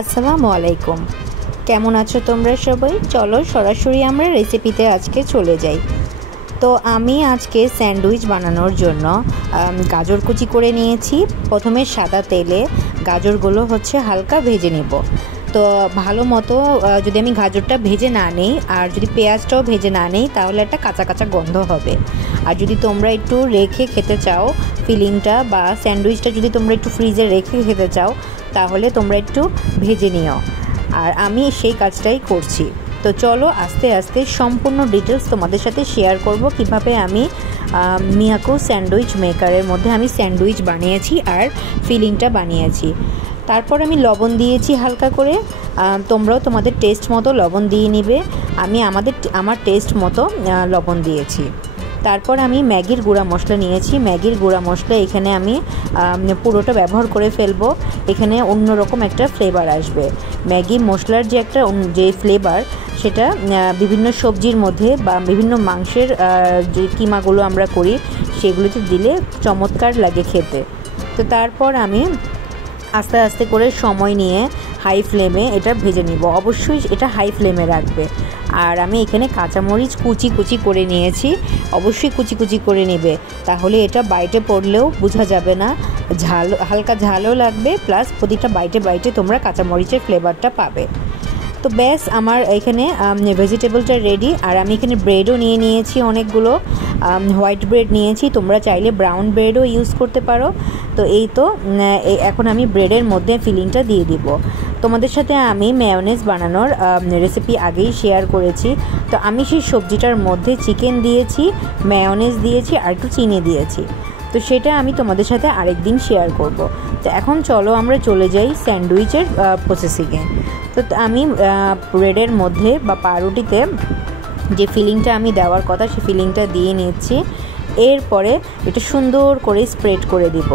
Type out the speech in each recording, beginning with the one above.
আসসালামু আলাইকুম। কেমন আছো তোমরা সবাই? চলো সরাসরি আমরা রেসিপিতে আজকে চলে যাই। তো আমি আজকে স্যান্ডউইচ বানানোর জন্য গাজর কুচি করে নিয়েছি। প্রথমে সাদা তেলে গাজরগুলো হালকা ভেজে নেব। তো ভালো মতো যদি আমি গাজরটা ভেজে না নিই আর যদি পেঁয়াজটাও ভেজে না নিই তাহলে একটা কাঁচা কাঁচা গন্ধ হবে। আর যদি তোমরা একটু রেখে খেতে চাও ফিলিংটা বা স্যান্ডউইচটা যদি তোমরা একটু ফ্রিজে রেখে খেতে চাও তাহলে তোমরা একটু ভেজে নিও। আর আমি সেই কাজটাই করছি। তো চলো আস্তে আস্তে সম্পূর্ণ ডিটেলস তোমাদের সাথে শেয়ার করব কিভাবে আমি মিয়াকো স্যান্ডউইচ মেকারের মধ্যে আমি স্যান্ডউইচ বানিয়েছি আর ফিলিংটা বানিয়েছি। তারপর আমি লবণ দিয়েছি হালকা করে, তোমরাও তোমাদের টেস্ট মতো লবণ দিয়ে নিবে। আমি আমার টেস্ট মতো লবণ দিয়েছি। তারপর আমি ম্যাগির গুঁড়া মশলা নিয়েছি। ম্যাগির গুঁড়া মশলা এখানে আমি পুরোটা ব্যবহার করে ফেলবো। এখানে অন্যরকম একটা ফ্লেভার আসবে। ম্যাগি মশলার যে ফ্লেভার সেটা বিভিন্ন সবজির মধ্যে বা বিভিন্ন মাংসের যে কিমাগুলো আমরা করি সেগুলোতে দিলে চমৎকার লাগে খেতে। তো তারপর আমি আস্তে আস্তে করে সময় নিয়ে হাই ফ্লেমে এটা ভেজে নিব। অবশ্যই এটা হাই ফ্লেমে রাখবে। আর আমি এখানে কাঁচামরিচ কুচি কুচি করে নিয়েছি। অবশ্যই কুচি কুচি করে নেবে, তাহলে এটা বাইটে পড়লেও বোঝা যাবে না, হালকা ঝালও লাগবে, প্লাস প্রতিটা বাইটে তোমরা কাঁচামরিচের ফ্লেভারটা পাবে। তো ব্যাস আমার এখানে ভেজিটেবলটা রেডি। আর আমি এখানে ব্রেডও নিয়ে নিয়েছি অনেকগুলো। হোয়াইট ব্রেড নিয়েছি, তোমরা চাইলে ব্রাউন ব্রেডও ইউজ করতে পারো। তো এই তো এখন আমি ব্রেডের মধ্যে ফিলিংটা দিয়ে দিব। তোমাদের সাথে আমি মেয়োনেজ বানানোর রেসিপি আগেই শেয়ার করেছি। তো আমি সেই সবজিটার মধ্যে চিকেন দিয়েছি, মেয়োনেজ দিয়েছি আর একটু চিনি দিয়েছি। তো সেটা আমি তোমাদের সাথে আরেকদিন শেয়ার করব। তো এখন চলো আমরা চলে যাই স্যান্ডউইচের প্রসেসিংয়ে। তো আমি ব্রেডের মধ্যে বা পাউরুটিতে যে ফিলিংটা আমি দেওয়ার কথা সেই ফিলিংটা দিয়ে নিচ্ছি। এরপরে এটা সুন্দর করে স্প্রেড করে দিব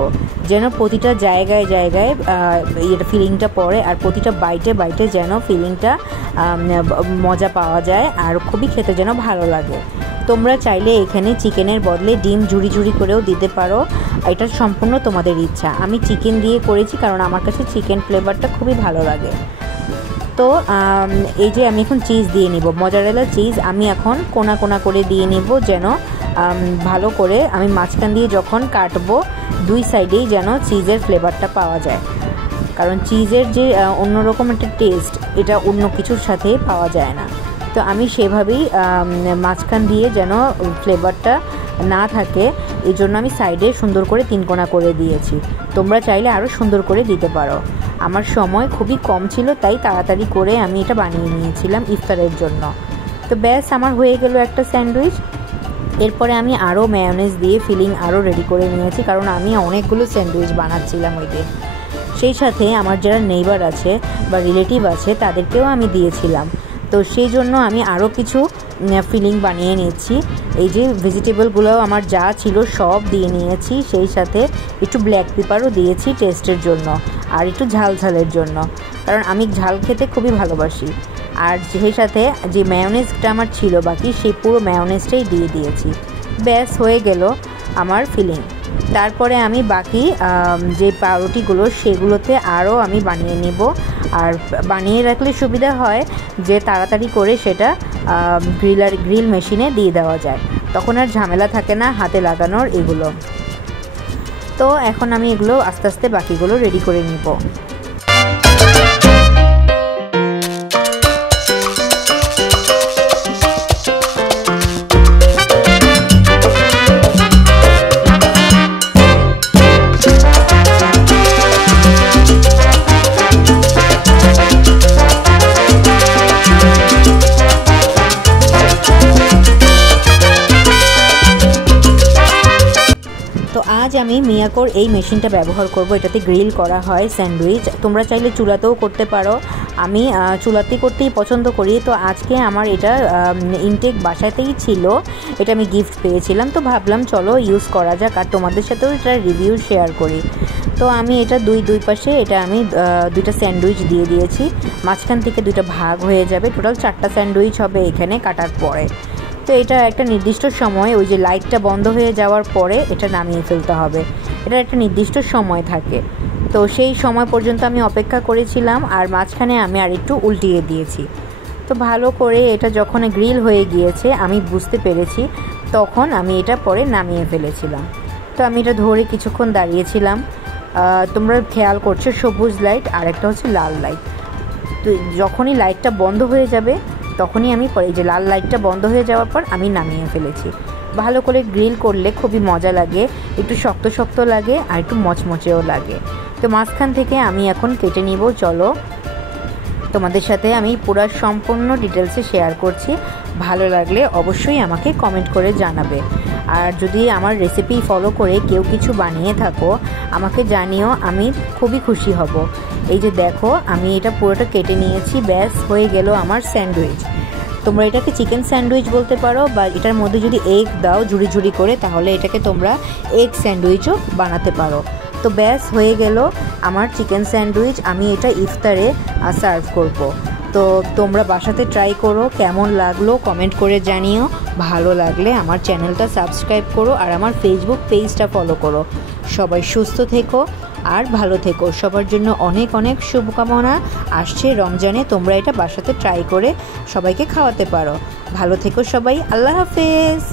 যেন প্রতিটা জায়গায় জায়গায় ফিলিংটা পড়ে আর প্রতিটা বাইটে যেন ফিলিংটা মজা পাওয়া যায় আর খুবই খেতে যেন ভালো লাগে। তোমরা চাইলে এখানে চিকেনের বদলে ডিম ঝুড়ি ঝুড়ি করেও দিতে পারো, এটা সম্পূর্ণ তোমাদের ইচ্ছা। আমি চিকেন দিয়ে করেছি কারণ আমার কাছে চিকেন ফ্লেভারটা খুবই ভালো লাগে। তো এই যে আমি এখন চিজ দিয়ে নিব, মজারেলা চিজ আমি এখন কোনা কোনা করে দিয়ে নিব যেন ভালো করে আমি মাঝখান দিয়ে যখন কাটবো দুই সাইডেই যেন চিজের ফ্লেভারটা পাওয়া যায়। কারণ চিজের যে অন্যরকম একটা টেস্ট এটা অন্য কিছুর সাথে পাওয়া যায় না। তো আমি সেভাবেই মাঝখান দিয়ে যেন ফ্লেভারটা না থাকে এই জন্য আমি সাইডে সুন্দর করে তিন কোনা করে দিয়েছি। তোমরা চাইলে আরও সুন্দর করে দিতে পারো। আমার সময় খুবই কম ছিল তাই তাড়াতাড়ি করে আমি এটা বানিয়ে নিয়েছিলাম ইফতারের জন্য। তো ব্যাস আমার হয়ে গেল একটা স্যান্ডউইচ। এরপরে আমি আরও মেয়োনেজ দিয়ে ফিলিং আরও রেডি করে নিয়েছি কারণ আমি অনেকগুলো স্যান্ডউইচ বানাচ্ছিলাম ওই দিন। সেই সাথে আমার যারা নেইবার আছে বা রিলেটিভ আছে তাদেরকেও আমি দিয়েছিলাম। তো সেই জন্য আমি আরও কিছু ফিলিং বানিয়ে নিচ্ছি। এই যে ভেজিটেবলগুলো আমার যা ছিল সব দিয়ে নিয়েছি, সেই সাথে একটু ব্ল্যাক পেপারও দিয়েছি টেস্টের জন্য আর একটু ঝালের জন্য, কারণ আমি ঝাল খেতে খুবই ভালোবাসি। আর সেই সাথে যে মেয়োনেজটা আমার ছিল বাকি সেই পুরো মেয়োনেজটাই দিয়ে দিয়েছি। ব্যাস হয়ে গেল আমার ফিলিং। তারপরে আমি বাকি যে পাউরুটিগুলো সেগুলোতে আরও আমি বানিয়ে নিব। আর বানিয়ে রাখলে সুবিধা হয় যে তাড়াতাড়ি করে সেটা গ্রিল মেশিনে দিয়ে দেওয়া যায়, তখন আর ঝামেলা থাকে না হাতে লাগানোর এগুলো। তো এখন আমি এগুলো আস্তে আস্তে বাকিগুলো রেডি করে নিব। আজ আমি মিয়াকোর এই মেশিনটা ব্যবহার করব। এটাতে গ্রিল করা হয় স্যান্ডউইচ। তোমরা চাইলে চুলাতেও করতে পারো, আমি চুলাতে করতেই পছন্দ করি। তো আজকে আমার এটা ইনটেক বাসাতেই ছিল, এটা আমি গিফট পেয়েছিলাম। তো ভাবলাম চলো ইউজ করা যাক আর তোমাদের সাথেও এটা রিভিউ শেয়ার করি। তো আমি এটা দুই পাশে এটা আমি দুইটা স্যান্ডউইচ দিয়ে দিয়েছি, মাঝখান থেকে দুইটা ভাগ হয়ে যাবে, টোটাল 4টা স্যান্ডউইচ হবে এখানে কাটার পরে। তো এটা একটা নির্দিষ্ট সময় ওই যে লাইটটা বন্ধ হয়ে যাওয়ার পরে এটা নামিয়ে ফেলতে হবে। এটা একটা নির্দিষ্ট সময় থাকে। তো সেই সময় পর্যন্ত আমি অপেক্ষা করেছিলাম, আর মাঝখানে আমি আর একটু উল্টিয়ে দিয়েছি। তো ভালো করে এটা যখন গ্রিল হয়ে গিয়েছে আমি বুঝতে পেরেছি, তখন আমি এটা পরে নামিয়ে ফেলেছিলাম। তো আমি এটা ধরে কিছুক্ষণ দাঁড়িয়েছিলাম। তোমরা খেয়াল করছো সবুজ লাইট আর একটা হচ্ছে লাল লাইট। তো যখনই লাইটটা বন্ধ হয়ে যাবে তখনই আমি পরে, এই যে লাল লাইটটা বন্ধ হয়ে যাওয়ার পর আমি নামিয়ে ফেলেছি। ভালো করে গ্রিল করলে খুবই মজা লাগে, একটু শক্ত শক্ত লাগে আর একটু মচমচেও লাগে। তো মাঝখান থেকে আমি এখন কেটে নিব। চলো তোমাদের সাথে আমি পুরো সম্পূর্ণ ডিটেলসে শেয়ার করছি। ভালো লাগলে অবশ্যই আমাকে কমেন্ট করে জানাবে। আর যদি আমার রেসিপি ফলো করে কেউ কিছু বানিয়ে থাকো আমাকে জানিও, আমি খুবই খুশি হব। এই যে দেখো আমি এটা পুরোটা কেটে নিয়েছি, ব্যাস হয়ে গেল আমার স্যান্ডউইচ। তোমরা এটাকে চিকেন স্যান্ডউইচ বলতে পারো, বা এটার মধ্যে যদি এগ দাও ঝুড়ি ঝুড়ি করে তাহলে এটাকে তোমরা এগ স্যান্ডউইচও বানাতে পারো। তো ব্যাস হয়ে গেল আমার চিকেন স্যান্ডউইচ। আমি এটা ইফতারে সার্ভ করব। তো তোমরা বাসাতে ট্রাই করো, কেমন লাগলো কমেন্ট করে জানিও। ভালো লাগলে আমার চ্যানেলটা সাবস্ক্রাইব করো আর আমার ফেসবুক পেজটা ফলো করো। সবাই সুস্থ থেকো আর ভালো থেকো। সবার জন্য অনেক অনেক শুভকামনা। আসছে রমজানে, তোমরা এটা বাসাতে ট্রাই করে সবাইকে খাওয়াতে পারো। ভালো থেকো সবাই, আল্লাহ হাফেজ।